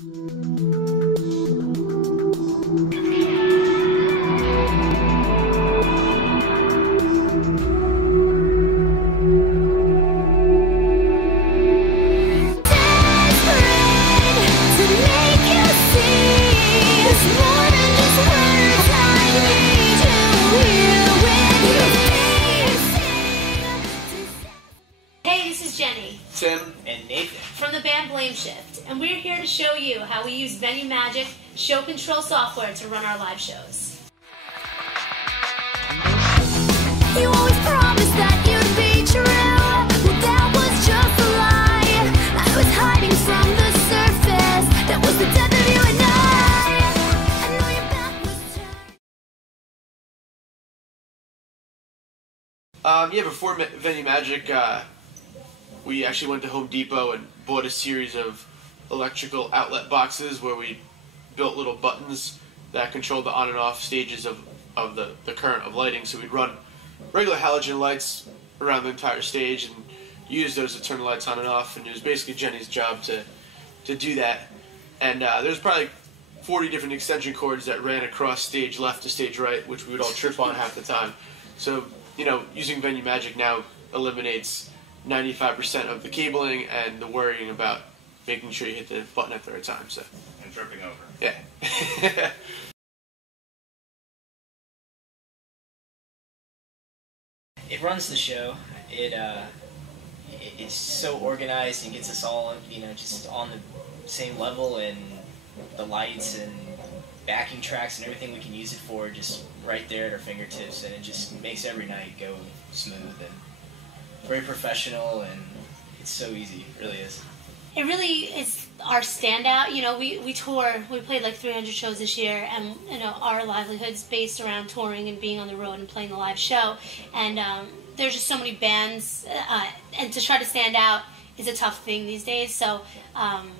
Tim, and Nathan from the band Blameshift, and we're here to show you how we use VenueMagic show control software to run our live shows. You always promised that you'd be true. Well, that was just a lie. I was hiding from the surface. That was the death of you and I know your back was turned. Yeah, before VenueMagic, we actually went to Home Depot and bought a series of electrical outlet boxes where we built little buttons that controlled the on and off stages of the current of lighting. So we'd run regular halogen lights around the entire stage and use those to turn the lights on and off, and it was basically Jenny's job to do that. And there's probably 40 different extension cords that ran across stage left to stage right, which we would all trip on half the time. So, you know, using VenueMagic now eliminates 95% of the cabling and the worrying about making sure you hit the button at the right time. So. And tripping over. Yeah. It runs the show. It's so organized and gets us all, you know, just on the same level, and the lights and backing tracks and everything we can use it for just right there at our fingertips, and it just makes every night go smooth and very professional, and it's so easy. It really is. It really is our standout. You know, we tour. We played like 300 shows this year, and you know our livelihood's based around touring and being on the road and playing the live show. And there's just so many bands, and to try to stand out is a tough thing these days. So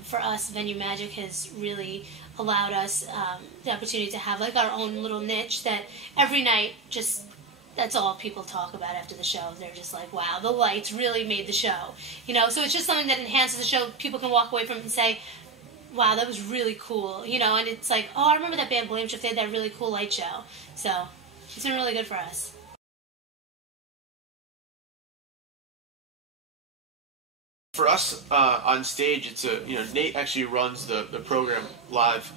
for us, VenueMagic has really allowed us the opportunity to have like our own little niche that every night just. That's all people talk about after the show. They're just like, wow, the lights really made the show. You know, so it's just something that enhances the show. People can walk away from it and say, wow, that was really cool. You know, and it's like, oh, I remember that band Blameshift, they had that really cool light show. So it's been really good for us. For us on stage, it's Nate actually runs the program live.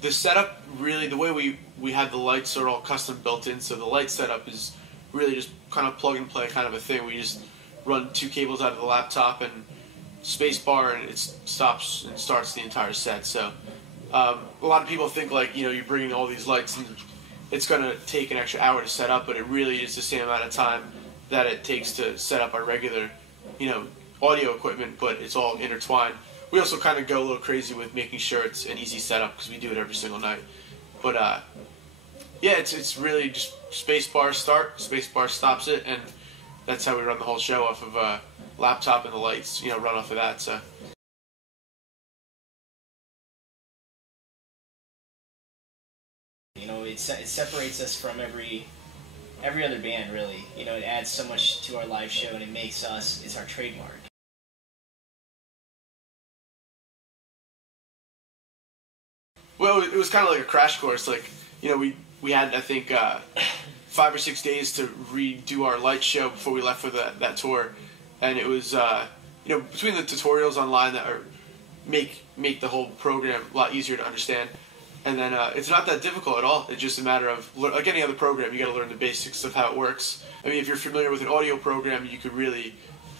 The setup, really, the way we have the lights are all custom built in, so the light setup is really just kind of plug and play kind of a thing. We just run 2 cables out of the laptop and Spacebar, and it stops and starts the entire set. So a lot of people think like, you're bringing all these lights and it's going to take an extra hour to set up, but it really is the same amount of time that it takes to set up our regular, audio equipment, but it's all intertwined. We also kind of go a little crazy with making sure it's an easy setup because we do it every single night. But yeah, it's really just Spacebar start, Spacebar stops it, and that's how we run the whole show off of a laptop, and the lights, run off of that. So. It separates us from every other band, really. It adds so much to our live show, and it makes us, it's our trademark. Well, it was kind of like a crash course. Like, we had, I think, 5 or 6 days to redo our light show before we left for that tour, and it was, between the tutorials online that make the whole program a lot easier to understand, and then it's not that difficult at all. It's just a matter of, like any other program, you got to learn the basics of how it works. I mean, if you're familiar with an audio program, you could really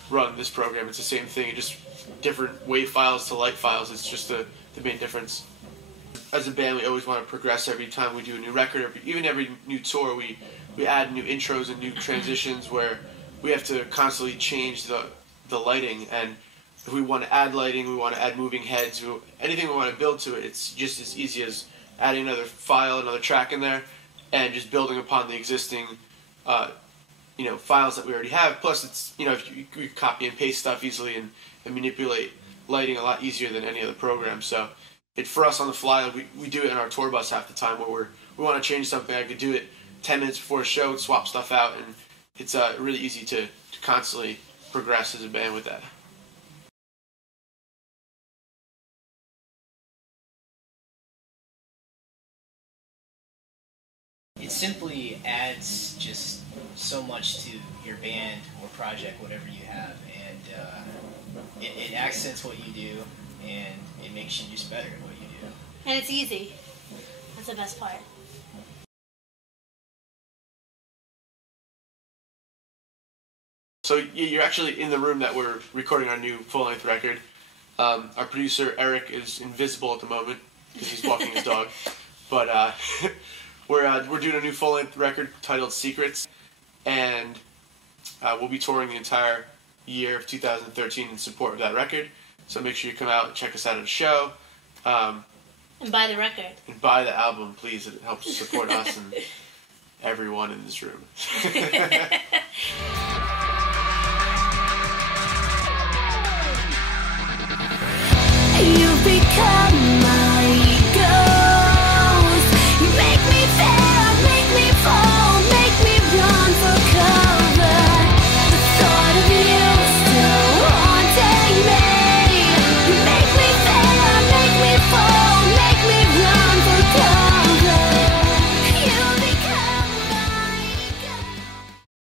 run this program. It's the same thing, just different wave files to light files. It's just the main difference. As a band, we always want to progress every time we do a new record. Even every new tour, we add new intros and new transitions where we have to constantly change the lighting. And if we want to add lighting, we want to add moving heads, anything we want to build to it, it's just as easy as adding another file, another track in there, and just building upon the existing files that we already have. Plus, it's you copy and paste stuff easily and manipulate lighting a lot easier than any other program. So. For us on the fly, we do it in our tour bus half the time where we want to change something. I could do it 10 minutes before a show and swap stuff out, and it's really easy to constantly progress as a band with that. it simply adds just so much to your band or project, whatever you have, and it accents what you do, and it makes you just better at what you do. And it's easy. That's the best part. So you're actually in the room that we're recording our new full-length record. Our producer Eric is invisible at the moment because he's walking his dog. But we're doing a new full-length record titled Secrets, and we'll be touring the entire year of 2013 in support of that record. So make sure you come out and check us out at a show. And buy the record. And buy the album, please. It helps support us and everyone in this room.